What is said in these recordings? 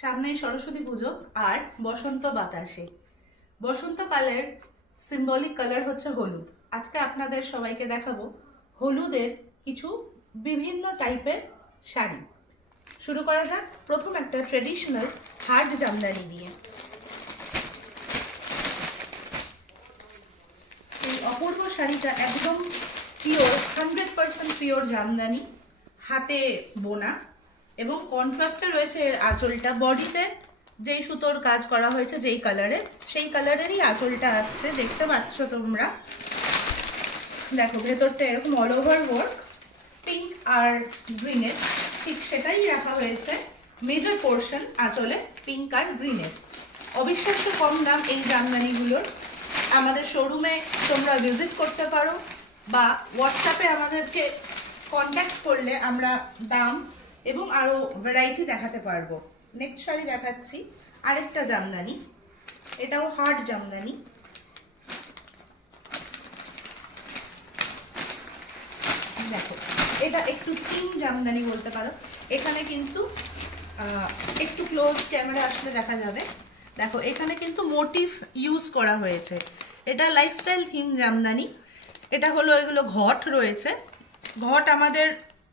সামনেই সরস্বতী পুজো আর বসন্ত বাতাসে বসন্তকালের symbolic colour হচ্ছে হলুদ। আজকে আপনাদের সবাইকে দেখাবো হলুদের কিছু বিভিন্ন টাইপের শাড়ি। শুরু করা যাক প্রথম একটা ট্রেডিশনাল হার্ড জামদানি দিয়ে। এই অপূর্ব শাড়িটা একদম পিওর 100% পিওর জামদানি, হাতে বোনা এবং কন্ট্রাস্টে রয়েছে এর আঁচলটা। বডিতে যেই সুতোর কাজ করা হয়েছে যেই কালারের, সেই কালারেরই আঁচলটা আসছে, দেখতে পাচ্ছ তোমরা। দেখো ভেতরটা এরকম অল ওভার ওয়ার্ক, পিঙ্ক আর গ্রিনের, ঠিক সেটাই রাখা হয়েছে। মেজর পোর্শন আঁচলে পিঙ্ক আর গ্রিনের। অবিশ্বাস্য কম দাম এই জামদানিগুলোর। আমাদের শোরুমে তোমরা ভিজিট করতে পারো বা হোয়াটসঅ্যাপে আমাদেরকে কন্ট্যাক্ট করলে আমরা দাম এবং আরও ভ্যারাইটি দেখাতে পারবো। নেক্সট শাড়ি দেখাচ্ছি আরেকটা জামদানি, এটাও হার্ড জামদানি। দেখো এটা একটু থিন জামদানি বলতে পারো। এখানে কিন্তু একটু ক্লোজ ক্যামেরা আসলে দেখা যাবে। দেখো এখানে কিন্তু মোটিভ ইউজ করা হয়েছে। এটা লাইফস্টাইল থিম জামদানি। এটা হলো এগুলো ঘট রয়েছে। ঘট আমাদের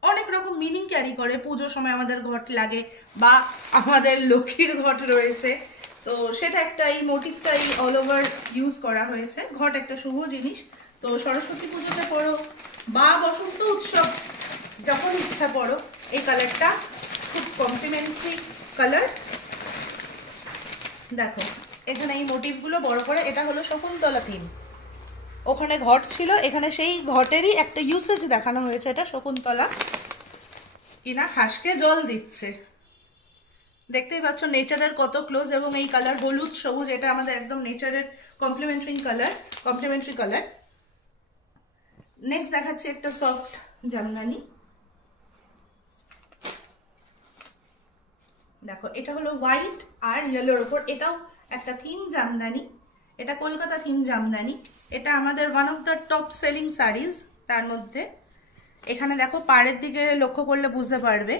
অনেক রকম মিনিং ক্যারি করে। পুজোর সময় আমাদের ঘট লাগে বা আমাদের লক্ষ্মীর ঘট রয়েছে, তো সেটা একটা এই মোটিভটাই অল ওভার ইউজ করা হয়েছে। ঘট একটা শুভ জিনিস, তো সরস্বতী পুজোতে পড়ো বা বসন্ত উৎসব যখন ইচ্ছা পড়ো, এই কালারটা খুব কমপ্লিমেন্টারি কালার। দেখো এখানে এই মোটিভগুলো বড় করে, এটা হলো শকুন্তলা থিম। ওখানে ঘট ছিল, এখানে সেই ঘটেরই একটা ইউসেজ দেখানো হয়েছে। এটা শকুন্তলা কিনা হাঁসকে জল দিচ্ছে, দেখতেই পাচ্ছ নেচারের কত ক্লোজ। এবং এই কালার হলুদ সবুজ, এটা আমাদের একদম নেচারের কমপ্লিমেন্টারি কালার। নেক্সট দেখাচ্ছি একটা সফট জামদানি। দেখো এটা হলো হোয়াইট আর ইয়েলোর ওপর, এটাও একটা থিম জামদানি। এটা কলকাতা থিম জামদানি। এটা আমাদের one of the top selling saris তার মধ্যে। এখানে দেখো পাড়ের দিকে লক্ষ্য করলে বুঝতে পারবে।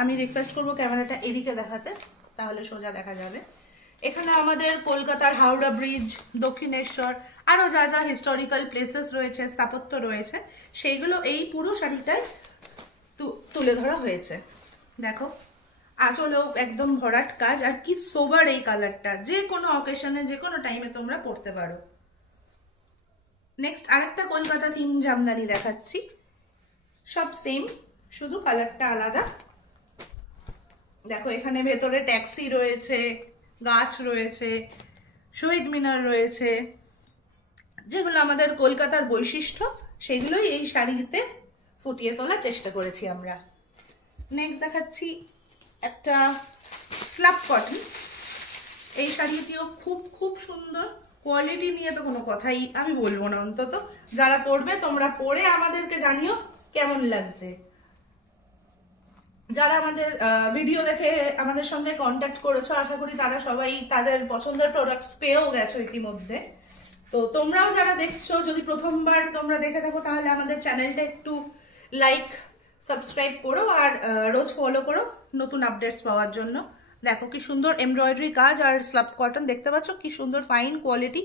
আমি রিকোয়েস্ট করবো ক্যামেরাটা এদিকে দেখাতে, তাহলে সোজা দেখা যাবে। এখানে আমাদের কলকাতার হাওড়া ব্রিজ, দক্ষিণেশ্বর, আরও যা যা হিস্টোরিক্যাল প্লেসেস রয়েছে, স্থাপত্য রয়েছে, সেইগুলো এই পুরো শাড়িটায় তুলে ধরা হয়েছে। দেখো আঁচলেও একদম ভরাট কাজ, আর কি সোবার এই কালারটা, যে কোনো অকেশনে যে কোনো টাইমে তোমরা পরতে পারো। নেক্সট আরেকটা কলকাতা থিম জামদানি দেখাচ্ছি। সব সেম, শুধু কালারটা আলাদা। দেখো এখানে ভেতরে ট্যাক্সি রয়েছে, গাছ রয়েছে, শহীদ মিনার রয়েছে, যেগুলো আমাদের কলকাতার বৈশিষ্ট্য, সেগুলোই এই শাড়িতে ফুটিয়ে তোলার চেষ্টা করেছি আমরা। নেক্সট দেখাচ্ছি একটা স্ল্যাব কটন। এই শাড়িটিও খুব খুব সুন্দর। কোয়ালিটি নিয়ে তো কোনো কথাই আমি বলবো না, অন্তত যারা পরবে তোমরা পরে আমাদেরকে জানিও কেমন লাগছে। যারা আমাদের ভিডিও দেখে আমাদের সঙ্গে কন্ট্যাক্ট করেছো, আশা করি তারা সবাই তাদের পছন্দের প্রোডাক্টস পেয়েও গেছো ইতিমধ্যে। তো তোমরাও যারা দেখছো, যদি প্রথমবার তোমরা দেখে থাকো, তাহলে আমাদের চ্যানেলটা একটু লাইক সাবস্ক্রাইব করো আর রোজ ফলো করো নতুন আপডেটস পাওয়ার জন্য। দেখো কি সুন্দর এমব্রয়ডারি কাজ আর স্ল্যাব কটন, দেখতে পাচ্ছ কি সুন্দর ফাইন কোয়ালিটি।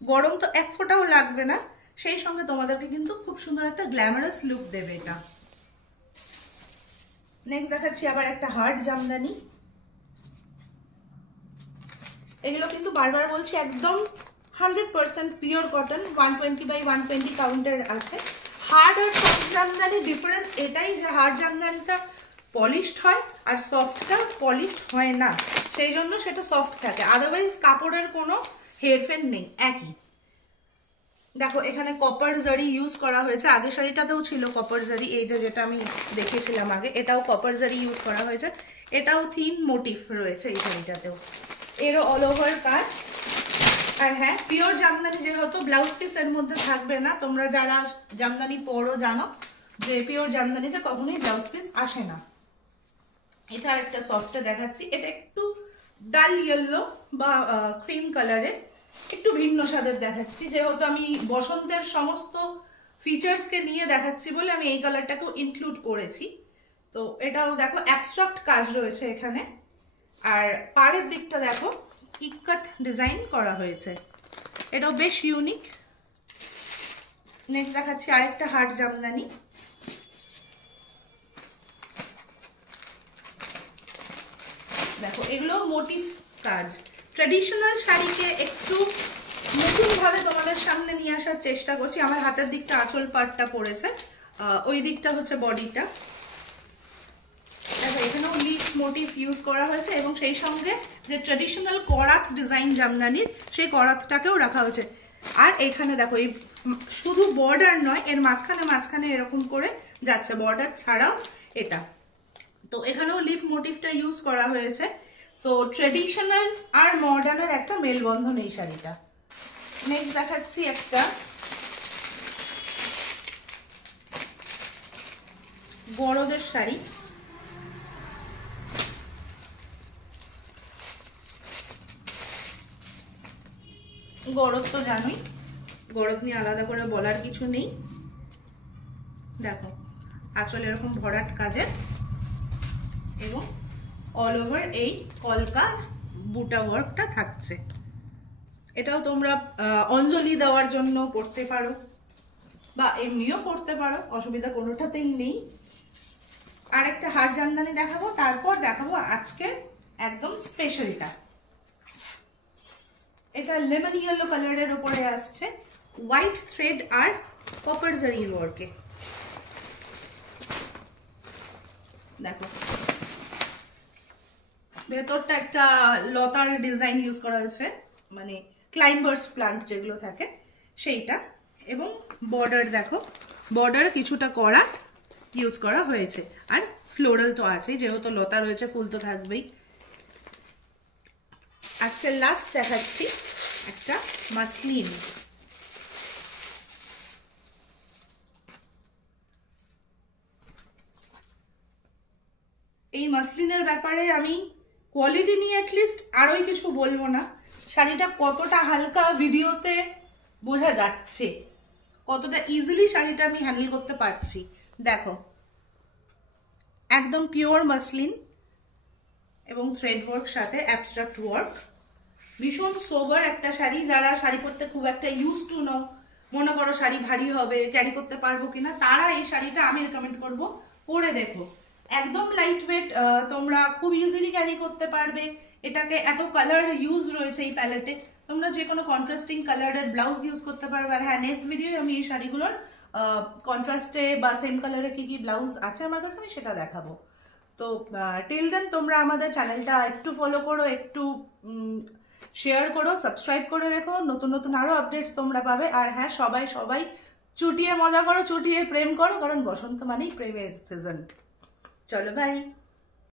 গরম তো এক ফোঁটাও লাগবে না, সেই সঙ্গে তোমাদেরকে কিন্তু খুব সুন্দর একটা গ্ল্যামারাস লুক দেবে এটা। নেক্সট দেখাচ্ছি আবার একটা হার্ড জামদানি। এগুলো কিন্তু বারবার বলছি একদম 100% পিওর কটন, 120/120 কাউন্টের আছে। হার্ড আর সফট জামদানি ডিফারেন্স এটাই যে হার্ড জামদানিটা পলিশড হয় আর সফটটা পলিশড হয় না, সেই জন্য সেটা সফট থাকে। আদারওয়াইজ কাপড়ের কোনো হেরফের নেই, একই। দেখো এখানে কপার জারি ইউজ করা হয়েছে। আগের শাড়িটাতেও ছিল কপার জারি, এই যে যেটা আমি দেখিয়েছিলাম আগে, এটাও কপার জারি ইউজ করা হয়েছে। এটাও থিম মোটিভ রয়েছে এই শাড়িটাতেও, এরও অল ওভার কাজ। আর হ্যাঁ, পিওর জামদানি যেহেতু ব্লাউজ পিস এর মধ্যে থাকবে না। তোমরা যারা জামদানি পরো জানো যে পিওর জামদানিতে কখনোই ব্লাউজ পিস আসে না। এটা আরেকটা সফটে দেখাচ্ছি। এটা একটু ডাল ইয়েলো বা ক্রিম কালারের, একটু ভিন্ন স্বাদের দেখাচ্ছি। যেহেতু আমি বসন্তের সমস্ত ফিচার্সকে নিয়ে দেখাচ্ছি বলে আমি এই কালারটাকেও ইনক্লুড করেছি। তো এটাও দেখো অ্যাবস্ট্রাক্ট কাজ রয়েছে এখানে। আর পাড়ের দিকটা দেখো ইক্কাত ডিজাইন করা হয়েছে, এটাও বেশ ইউনিক। নেক্সট দেখাচ্ছি আরেকটা হার্ড জামদানি। দেখো এগুলো মোটিভ কাজ, ট্র্যাডিশনাল শাড়িকে একটু নতুনভাবে তোমাদের সামনে নিয়ে আসার চেষ্টা করছি। আমার হাতের দিকটা আঁচল পাটটা পড়েছে, ওই দিকটা হচ্ছে বডিটা। দেখো এখানেও লিফ মোটিভ ইউজ করা হয়েছে এবং সেই সঙ্গে যে ট্র্যাডিশনাল করাত ডিজাইন জামদানির সেই করাতটাকেও রাখা হয়েছে। আর এখানে দেখো এই শুধু বর্ডার নয়, এর মাঝখানে মাঝখানে এরকম করে যাচ্ছে, বর্ডার ছাড়াও এটা। তো এখানেও লিফ মোটিভটা ইউজ করা হয়েছে। সো ট্র্যাডিশনাল আর মডার্নের একটা মেলবন্ধন এই শাড়িটা। নেক্সট দেখাচ্ছি একটা বড়দের শাড়ি। গরদ তো জানোই, গরদ নিয়ে আলাদা করে বলার কিছু নেই। দেখো আঁচল এরকম ভরাট কাজের এবং অল ওভার এই কলকা বুটা ওয়ার্কটা থাকছে। এটাও তোমরা অঞ্জলি দেওয়ার জন্য পড়তে পারো বা এমনিও পড়তে পারো, অসুবিধা কোনোটাতেই নেই। আর একটা হার জামদানি দেখাবো, তারপর দেখাবো আজকের একদম স্পেশালটা। এটা লেমন ইয়েলো কালারের উপরে আসছে, হোয়াইট থ্রেড আর কপার জারির ওয়ার্কে। দেখো ভেতরটা একটা লতার ডিজাইন ইউজ করা হয়েছে, মানে ক্লাইম্বার্স প্লান্ট যেগুলো থাকে সেইটা। এবং বর্ডার দেখো, বর্ডার কিছুটা করাত ইউজ করা হয়েছে, আর ফ্লোরাল তো আছেই, যেহেতু লতা রয়েছে ফুল তো থাকবেই। আজকে লাস্ট দেখাচ্ছি একটা মাসলিন। এই মাসলিনের ব্যাপারে আমি কোয়ালিটি নিয়ে অ্যাটলিস্ট আরোই কিছু বলবো না, শাড়িটা কতটা হালকা ভিডিওতে বোঝা যাচ্ছে, কতটা ইজিলি শাড়িটা আমি হ্যান্ডেল করতে পারছি। দেখো একদম পিওর মাসলিন এবং থ্রেড ওয়ার্ক সাথে অ্যাবস্ট্রাক্ট ওয়ার্ক, ভীষণ সোবার একটা শাড়ি। যারা শাড়ি পরতে খুব একটা ইউজ টু নও, মনে করো শাড়ি ভারী হবে, ক্যারি করতে পারবো কিনা, তারা এই শাড়িটা আমি রেকমেন্ড করবো, পরে দেখো। একদম লাইট ওয়েট, তোমরা খুব ইজিলি ক্যারি করতে পারবে। এটাকে এত কালার ইউজ রয়েছে এই প্যালেটে, তোমরা যে কোনো কন্ট্রাস্টিং কালারের ব্লাউজ ইউজ করতে পারবে। আর হ্যাঁ, নেক্সট ভিডিওয়ে আমি এই শাড়িগুলোর কন্ট্রাস্টে বা সেম কালারে কি কি ব্লাউজ আছে আমার কাছে আমি সেটা দেখাবো। তো টিল দেন তোমরা আমাদের চ্যানেলটা একটু ফলো করো, একটু শেয়ার করো, সাবস্ক্রাইব করে রেখো, নতুন নতুন আরো আপডেটস তোমরা পাবে। আর হ্যাঁ, সবাই সবাই চুটিয়ে মজা করো, চুটিয়ে প্রেম করো, কারণ বসন্ত মানেই প্রেমের সিজন। চলো বাই।